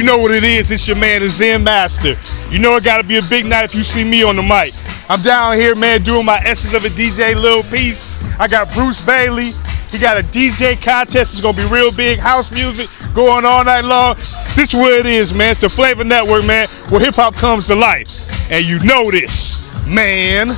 You know what it is. It's your man, the Zen Master. You know it got to be a big night if you see me on the mic. I'm down here, man, doing my Essence of a DJ little piece. I got Bruce Bailey. He got a DJ contest. It's going to be real big. House music going all night long. This is where it is, man. It's the Flavor Network, man, where hip-hop comes to life. And you know this, man.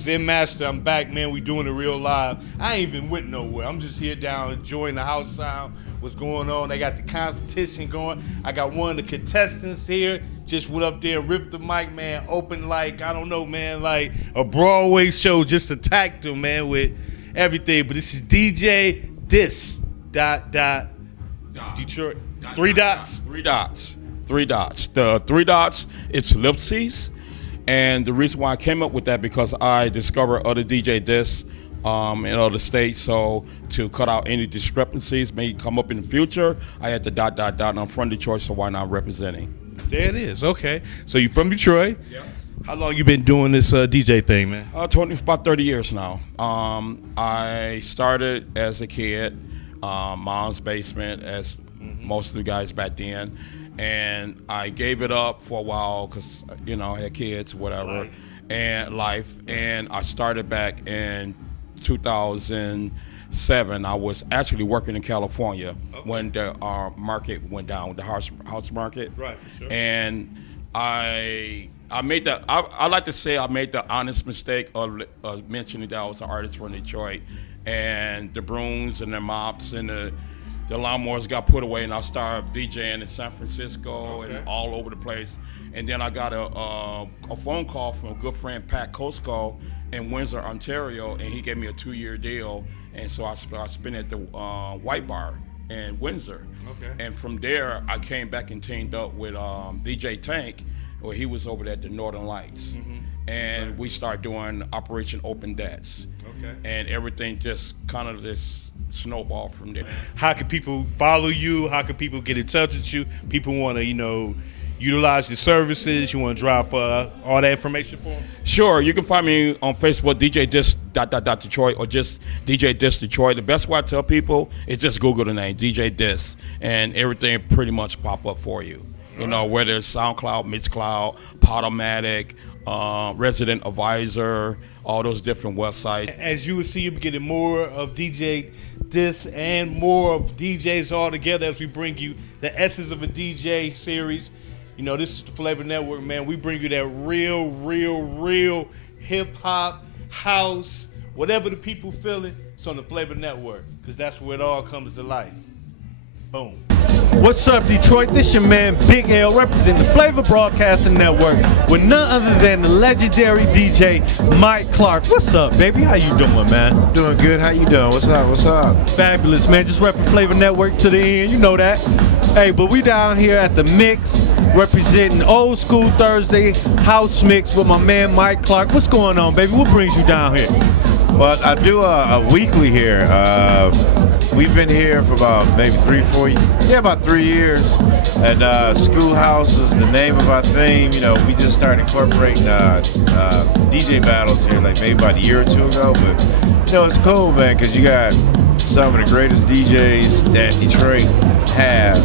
Zen Master, I'm back, man. We doing it real live. I ain't even went nowhere. I'm just here down enjoying the house sound. What's going on? They got the competition going. I got one of the contestants here. Just went up there and ripped the mic, man. Open like, I don't know, man, like a Broadway show. Just attacked him, man, with everything. But this is DJ Dis Detroit. Three dots? Three dots. The three dots, it's ellipses. And the reason why I came up with that because I discovered other DJ discs in other states. So to cut out any discrepancies may come up in the future, I had the ... And I'm from Detroit, so why not representing? There it is. Okay. So you're from Detroit? Yes. How long you been doing this DJ thing, man? About 30 years now. I started as a kid, mom's basement, as most of the guys back then. And I gave it up for a while because, I had kids, whatever, and life. And I started back in 2007. I was actually working in California when the market went down, the house market. Right, for sure. And I made the, I like to say I made the honest mistake of mentioning that I was an artist from Detroit. And the brooms and the mops and the lawnmowers got put away, and I started DJing in San Francisco and all over the place. And then I got a phone call from a good friend, Pat Cosco, in Windsor, Ontario, and he gave me a 2-year deal. And so I spent at the White Bar in Windsor. Okay. And from there, I came back and teamed up with DJ Tank, where he was over there at the Northern Lights. And we started doing Operation Open Debts. Okay. And everything just kind of this snowball from there. How can people follow you? How can people get in touch with you? People want to, utilize your services. You want to drop all that information for them? Sure. You can find me on Facebook, DJ Dis Detroit, or just DJ Dis Detroit. The best way I tell people is just Google the name, DJ Dis, and everything pretty much pop up for you. Whether it's SoundCloud, Mixcloud, Podomatic, Resident Advisor, all those different websites. As you will see, you'll be getting more of DJ Dis and more of DJs all together as we bring you the Essence of a DJ series. This is the Flavor Network, man. We bring you that real hip-hop, house, whatever the people feeling, it's on the Flavor Network, because that's where it all comes to life. Boom. What's up, Detroit? This your man, Big L, representing the Flavor Broadcasting Network with none other than the legendary DJ, Mike Clark. What's up, baby? How you doing, man? Doing good. How you doing? What's up? Fabulous, man. Just repping Flavor Network to the end. You know that. Hey, but we down here at the Mix, representing Old School Thursday House Mix with my man, Mike Clark. What's going on, baby? What brings you down here? Well, I do a weekly here. We've been here for about maybe about 3 years. And Schoolhouse is the name of our theme. We just started incorporating DJ battles here like maybe about a year or two ago. But, it's cool, man, because you got some of the greatest DJs that Detroit has.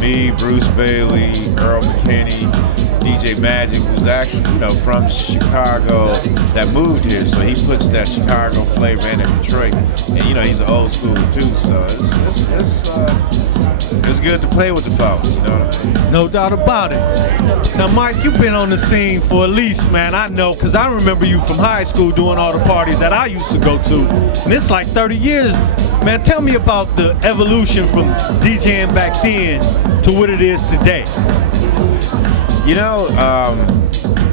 Me, Bruce Bailey, Earl McKinney, DJ Magic, who's actually, from Chicago, that moved here, so he puts that Chicago flavor in Detroit, and he's an old school too, so it's good to play with the folks, you know what I mean? No doubt about it. Now, Mike, you've been on the scene for at least, man, I know, because I remember you from high school doing all the parties that I used to go to, and it's like 30 years. Man, tell me about the evolution from DJing back then to what it is today.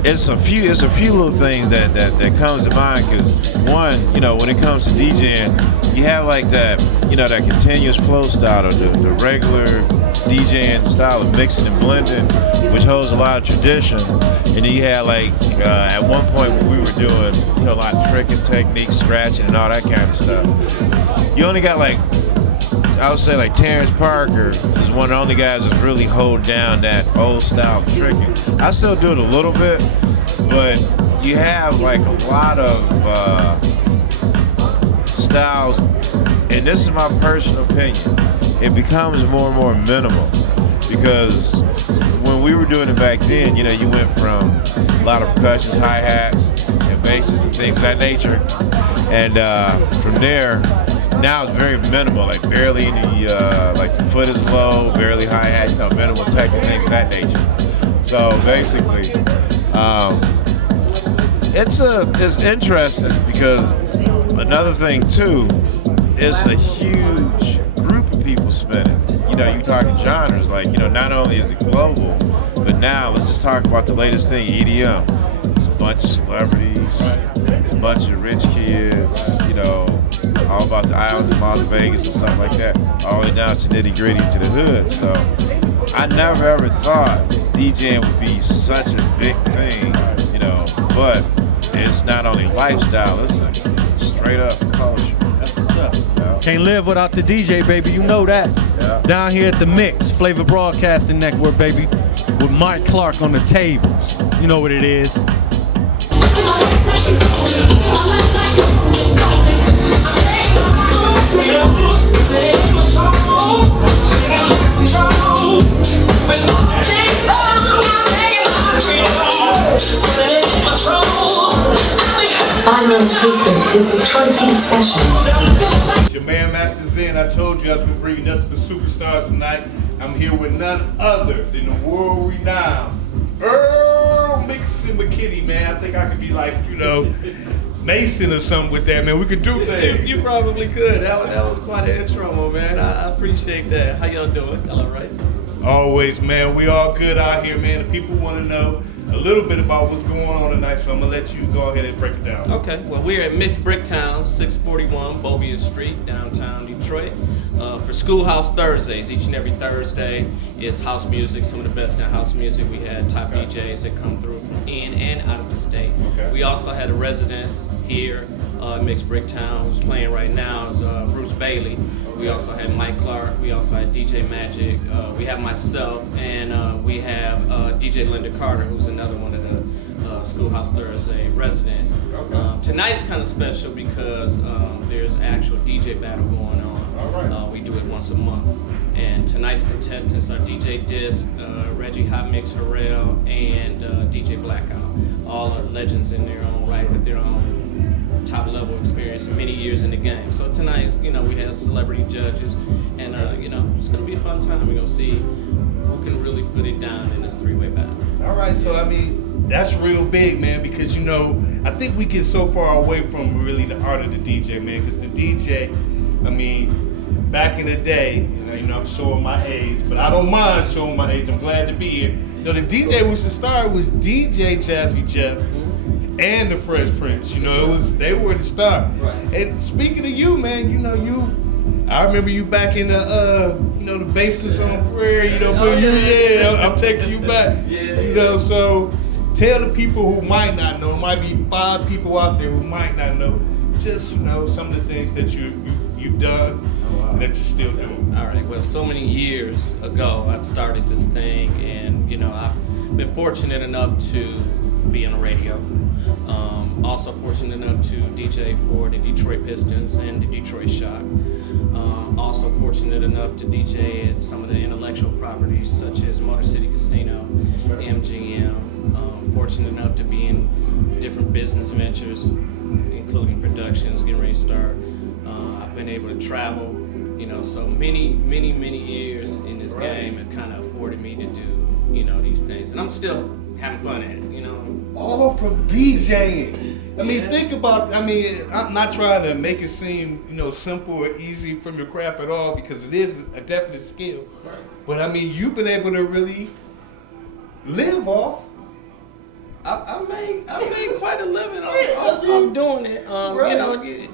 It's a few little things that comes to mind, because one, when it comes to DJing, you have like that, that continuous flow style, or the regular DJing style of mixing and blending, which holds a lot of tradition. And you had at one point when we were doing, a lot of tricking techniques, scratching and all that kind of stuff. You only got I would say Terrence Parker is one of the only guys that's really hold down that old style tricking. I still do it a little bit, but you have like a lot of styles, and this is my personal opinion, it becomes more and more minimal, because when we were doing it back then, you know, you went from a lot of percussions, hi-hats, and basses and things of that nature, and from there, now it's very minimal, like barely any, like the foot is low, barely hi-hat, you know, minimal tech and things of that nature. So basically, it's interesting because another thing too, it's a huge group of people spinning. You know, you talking genres, like, you know, not only is it global, but now let's just talk about the latest thing, EDM. It's a bunch of celebrities, a bunch of rich kids, you know, all about the islands of Las Vegas and stuff like that, all the way down to nitty gritty to the hood. So I never ever thought DJing would be such a big thing, you know, but it's not only lifestyle, it's straight up culture. That's what's up. Yeah. Can't live without the DJ, baby, you know that. Yeah. Down here at the Mix, Flavor Broadcasting Network, baby, with Mike Clark on the tables. You know what it is. Final frequency is Detroit Deep Sessions. Your man Master Zen, I told you I was going to bring you nothing but superstars tonight. I'm here with none other than the world-renowned Earl Mixon McKinney, man. I think I could be like, you know, Mason or something with that, man. We could do things. You probably could. That was quite an intro, man. I appreciate that. How y'all doing? Y'all all right? Always, man. We all good out here, man. The people want to know a little bit about what's going on tonight, so I'm going to let you go ahead and break it down. Okay. Well, we're at Mixed Bricktown, 641 Beaubien Street, downtown Detroit. For Schoolhouse Thursdays, each and every Thursday is house music, some of the best in house music. We had top DJs that come through from in and out of the state. Okay. We also had a residence here at Mixed Bricktown who's playing right now is Bruce Bailey. We also had Mike Clark. We also had DJ Magic. We have myself, and we have DJ Linda Carter, who's another one of the Schoolhouse Thursday residents. Okay. Tonight's kind of special because there's actual DJ battle going on. All right. We do it once a month. And tonight's contestants are DJ Disc, Reggie Hot Mix Harrell, and DJ Blackout. All are legends in their own right with their own top level experience and many years in the game. So tonight, you know, we have celebrity judges, and you know, it's gonna be a fun time. We're gonna see who can really put it down in this three-way battle. All right, so I mean, that's real big, man, because, you know, I think we get so far away from really the art of the DJ, man, because the DJ, I mean, back in the day, you know, I'm showing my age, but I don't mind showing my age. I'm glad to be here. You know, the DJ was the star, was DJ Jazzy Jeff and the Fresh Prince. You know, they were the star. Right. And speaking of you, man, you know, I remember you back in the, you know, the basements on Prairie, you know, but I'm taking you back. Yeah. You know, so tell the people who might not know, might be 5 people out there who might not know, just, you know, some of the things that you've done and that you're still doing. All right. Well, so many years ago, I started this thing, and you know, I've been fortunate enough to be on the radio. Also fortunate enough to DJ for the Detroit Pistons and the Detroit Shock. Also fortunate enough to DJ at some of the intellectual properties such as Motor City Casino, MGM. Fortunate enough to be in different business ventures, including productions, getting ready to start. I've been able to travel, you know, so many years in this game have kind of afforded me to do, you know, these things. And I'm still having fun at it, you know. All from DJing. I mean, think about, I mean, I'm not trying to make it seem, you know, simple or easy from your craft at all, because it is a definite skill. Right. But I mean, you've been able to really live off. I made quite a living off doing it. Right. You know,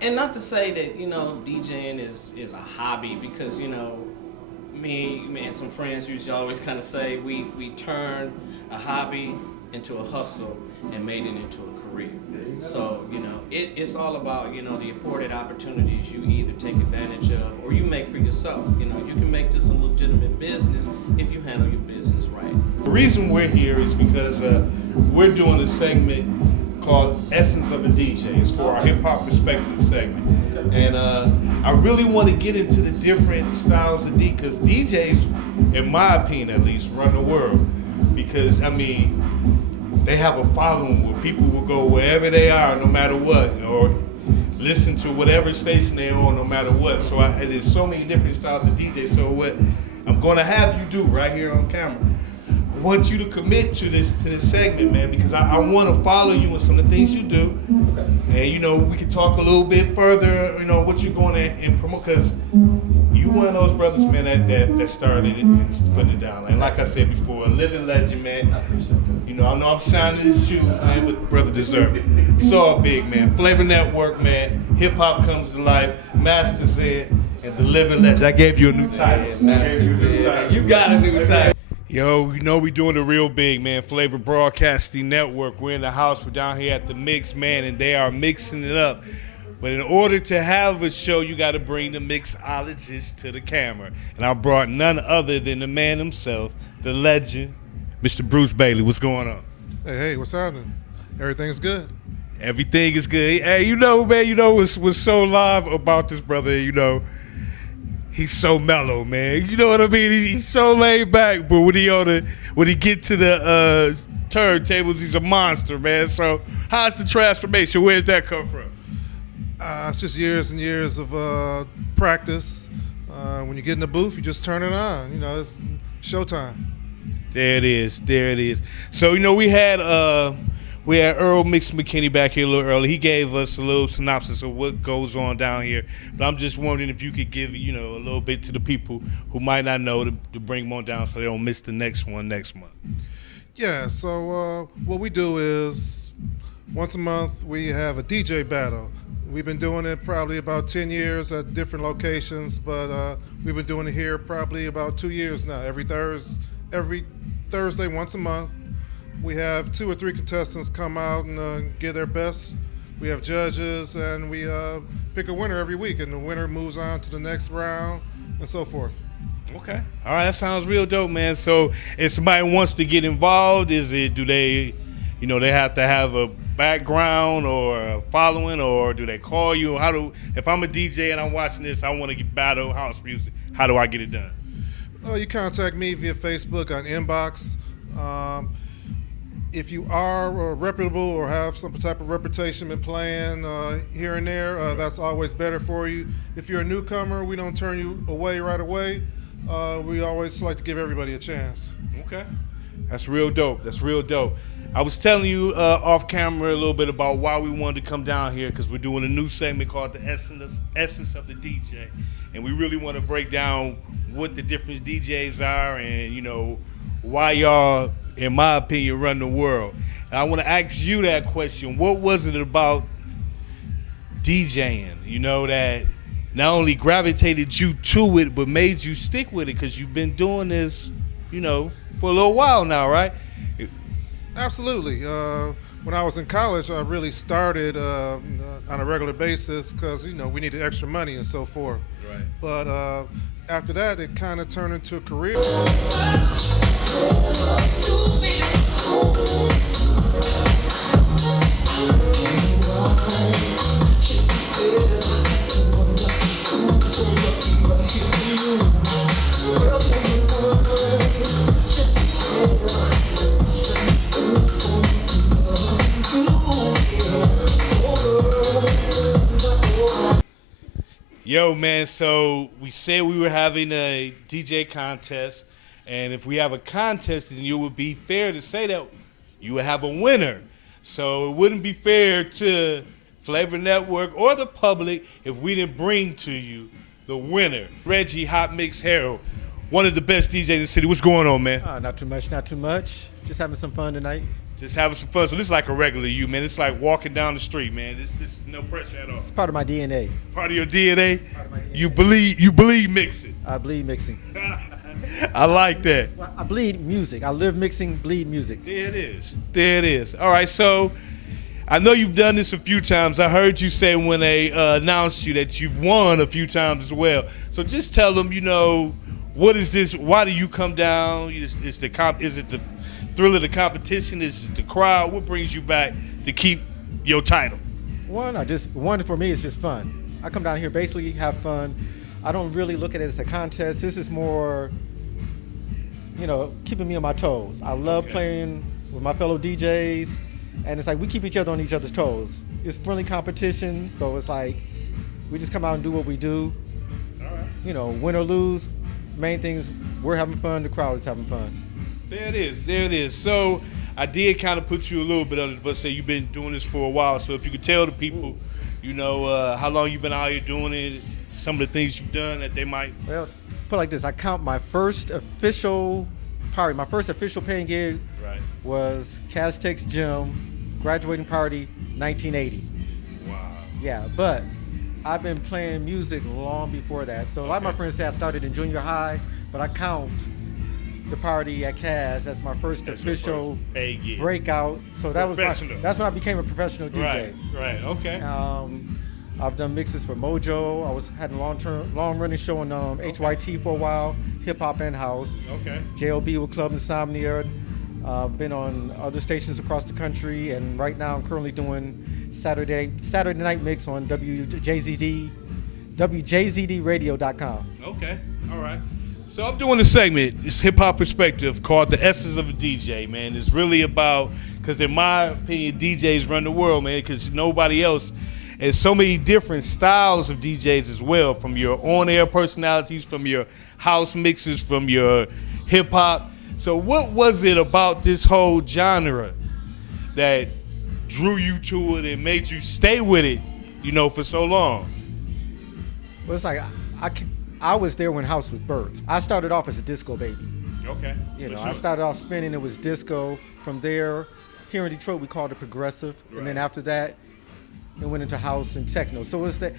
and not to say that, you know, DJing is a hobby, because, you know, me and some friends used to always kind of say we turned a hobby into a hustle and made it into a career. So, you know, it's all about, you know, the afforded opportunities you either take advantage of or you make for yourself. You know, you can make this a legitimate business if you handle your business right. The reason we're here is because we're doing a segment called Essence of a DJ. It's for our hip hop perspective segment. And I really want to get into the different styles of DJ, because DJs, in my opinion at least, run the world. Because, I mean, they have a following where people will go wherever they are, no matter what, or listen to whatever station they're on, no matter what. So there's so many different styles of DJ. So what I'm going to have you do right here on camera, I want you to commit to this segment, man, because I want to follow you and some of the things you do. Okay. And, you know, we can talk a little bit further, you know, what you're going to and promote, because you one of those brothers, man, that started it and putting it down. And like I said before, a living legend, man. You know I'm signing his shoes, man, but brother deserve it. It's all big, man. Flavor Network, man. Hip hop comes to life. Master said, and the living legend. I gave you a new title. Master said, you got a new title. Yo, you know we doing it real big, man. Flavor Broadcasting Network. We're in the house. We're down here at the mix, man, and they are mixing it up. But in order to have a show, you got to bring the mixologist to the camera. And I brought none other than the man himself, the legend, Mr. Bruce Bailey. What's going on? Hey, what's happening? Everything's good. Everything is good. Hey, you know, man, you know what's so live about this brother, you know, he's so mellow, man. You know what I mean? He's so laid back, but when he get to the turntables, he's a monster, man. So how's the transformation? Where's that come from? It's just years and years of practice. When you get in the booth, you just turn it on. You know, it's showtime. There it is. So, you know, we had Earl Mix McKinney back here a little early. He gave us a little synopsis of what goes on down here. But I'm just wondering if you could give, you know, a little bit to the people who might not know to bring them on down so they don't miss the next one next month. Yeah, so what we do is once a month we have a DJ battle. We've been doing it probably about 10 years at different locations, but we've been doing it here probably about 2 years now. Every Thursday, once a month, we have 2 or 3 contestants come out and give their best. We have judges, and we pick a winner every week, and the winner moves on to the next round and so forth. Okay. All right, that sounds real dope, man. So if somebody wants to get involved, do they, you know, they have to have a background or a following, or do they call you? If I'm a DJ and I'm watching this, I want to get battle house music, how do I get it done? You contact me via Facebook on inbox. If you are reputable or have some type of reputation in playing here and there, that's always better for you. If you're a newcomer, we don't turn you away right away. We always like to give everybody a chance. Okay. That's real dope. I was telling you off camera a little bit about why we wanted to come down here, because we're doing a new segment called the Essence of the DJ. And we really want to break down what the different DJs are and, you know, why y'all, in my opinion, run the world. And I want to ask you that question. What was it about DJing, you know, that not only gravitated you to it, but made you stick with it? Because you've been doing this, you know, for a little while now, right? Absolutely. When I was in college, I really started on a regular basis because, you know, we needed extra money and so forth. Right. But after that, it kind of turned into a career. Yo, man, so we said we were having a DJ contest, and if we have a contest, then it would be fair to say that you would have a winner. So it wouldn't be fair to Flavor Network or the public if we didn't bring to you the winner, Reggie Hot Mix Harold, one of the best DJs in the city. What's going on, man? Not too much. Just having some fun tonight. Just having some fun. So this is like a regular you, man. It's like walking down the street, man. This is no pressure at all. It's part of my DNA. Part of your DNA? Part of my DNA. You bleed mixing. I bleed mixing. I like that. Well, I bleed music. I live mixing, bleed music. There it is. All right, so I know you've done this a few times. I heard you say when they announced you that you've won a few times as well. So just tell them, you know, what is this? Why do you come down? Is it thrill of the competition? Is it the crowd? What brings you back to keep your title? One for me is just fun. I come down here basically have fun. I don't really look at it as a contest. This is more, keeping me on my toes. I love playing with my fellow DJs, and it's like we keep each other on each other's toes. It's friendly competition, so it's like we just come out and do what we do. All right. Win or lose, main thing is we're having fun, the crowd is having fun. There it is. So I did kind of put you a little bit on it, but say you've been doing this for a while. So if you could tell the people, how long you've been out here doing it, some of the things you've done that they might. Well, put it like this: I count my first official paying gig was Caztech's Gym graduating party, 1980. Wow. Yeah, but I've been playing music long before that. So a lot of my friends say I started in junior high, but I count the party at Kaz as my first official breakout. So that's when I became a professional DJ. Right. Okay. I've done mixes for Mojo. I had a long running show on HYT for a while, hip hop and house. Okay. JLB with Club Insomnia. Been on other stations across the country, and right now I'm currently doing Saturday night mix on WJZDradio.com. Okay. All right. So I'm doing a segment, it's Hip Hop Perspective, called The Essence of a DJ, man. It's really about, because in my opinion, DJs run the world, man, because nobody else. And so many different styles of DJs as well, from your on-air personalities, from your house mixes, from your hip-hop. So what was it about this whole genre that drew you to it and made you stay with it, for so long? Well, it's like I was there when house was birthed. I started off as a disco baby. Okay. I started off spinning, it was disco. From there, here in Detroit, we called it progressive. Right. And then after that, it went into house and techno. So it was that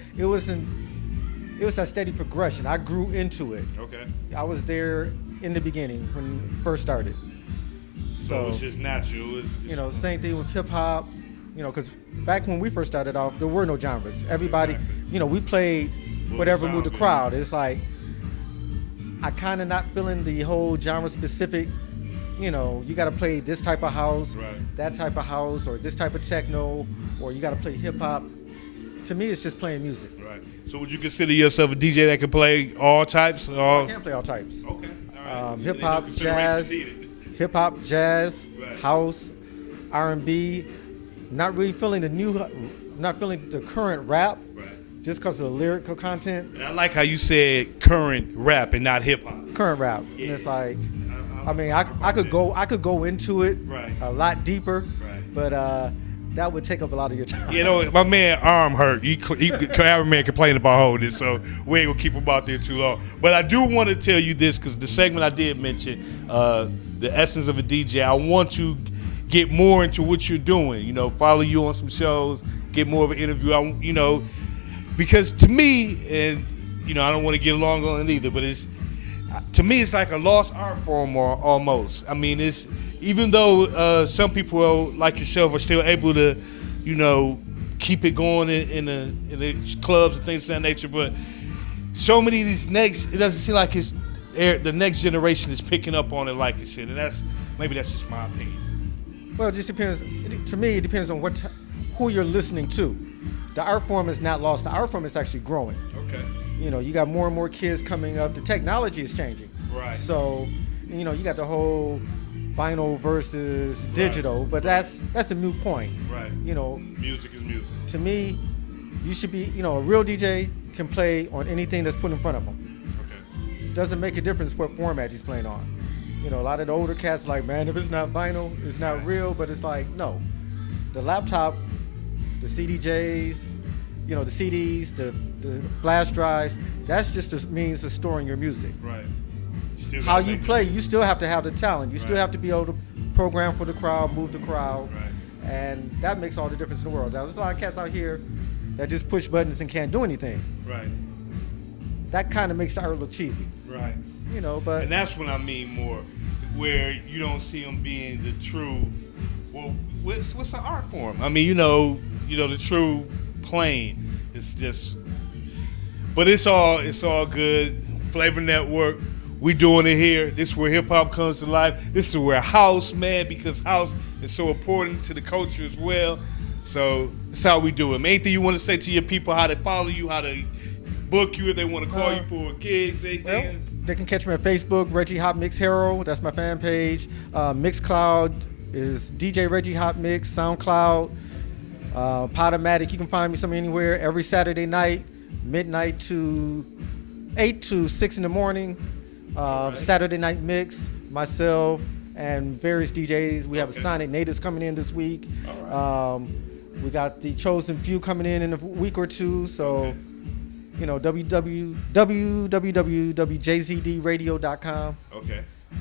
steady progression. I grew into it. Okay. I was there in the beginning when it first started. So it's just natural. It's same thing with hip hop. Because back when we first started off, there were no genres. Everybody, we played whatever moved the crowd. It's like I kind of not feeling the whole genre specific. You got to play this type of house, that type of house, or this type of techno, or you got to play hip hop. To me, it's just playing music. Right. So would you consider yourself a DJ that can play all types? I can play all types. Okay. All right. Hip hop, jazz, house, R&B. Not really feeling the current rap. Just because of the lyrical content. And I like how you said current rap and not hip hop. Current rap. Yeah. And it's like, I could go into it a lot deeper, but that would take up a lot of your time. My man arm hurt. Cameraman complaining about holding it, so we ain't gonna keep him out there too long. But I do want to tell you this, because the segment I did mention, the essence of a DJ. I want to get more into what you're doing. Follow you on some shows, get more of an interview. Because to me, and I don't want to get long on it either, but to me it's like a lost art form almost. It's even though some people like yourself are still able to, keep it going in the clubs and things of that nature, but so many of these it doesn't seem like the next generation is picking up on it like it should, and that's just my opinion. Well, it just depends. To me, it depends on who you're listening to. The art form is not lost. The art form is actually growing. Okay. You got more and more kids coming up. The technology is changing. Right. So, you got the whole vinyl versus digital, but that's a moot point. Right. Music is music. To me, you should be, a real DJ can play on anything that's put in front of him. Okay. Doesn't make a difference what format he's playing on. A lot of the older cats are like, man, if it's not vinyl, it's not real, but it's like, no. The laptop, the CDJs, the CDs, the flash drives, that's just a means of storing your music. Right. How you play, you still have to have the talent. You still have to be able to program for the crowd, move the crowd, and that makes all the difference in the world. Now, there's a lot of cats out here that just push buttons and can't do anything. Right. That kind of makes the art look cheesy. Right. But... And that's what I mean more, where you don't see them being the true, well, what's the art form? The true playing. It's just, but it's all good. Flavor Network, We doing it here. This is where hip hop comes to life. This is where house, man, because house is so important to the culture as well. So that's how we do it. Man, anything you want to say to your people, how they follow you, how they book you if they want to call you for gigs, anything? Well, they can catch me on Facebook, Reggie Hot Mix Hero. That's my fan page. Mixcloud is DJ Reggie Hot Mix. SoundCloud, Podomatic. You can find me somewhere anywhere every Saturday night, midnight to 8 to 6 in the morning. Saturday night mix, myself and various DJs. We have a Sonic Natives coming in this week. We got the Chosen Few coming in a week or two. So, you know, www.jzdradio.com. Okay.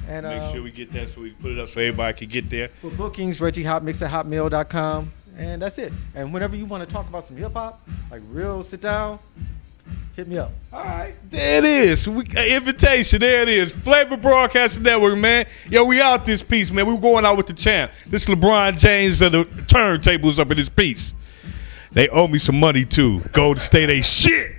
And make sure we get that so we can put it up so everybody can get there. For bookings, ReggieHotMix@hotmail.com. And that's it. And whenever you want to talk about some hip hop, like real sit down, hit me up. All right, there it is. Invitation, there it is. Flavor Broadcasting Network, man. Yo, we out this piece, man. We going out with the champ. This LeBron James of the turntables up in this piece. They owe me some money, too. Golden State ain't shit.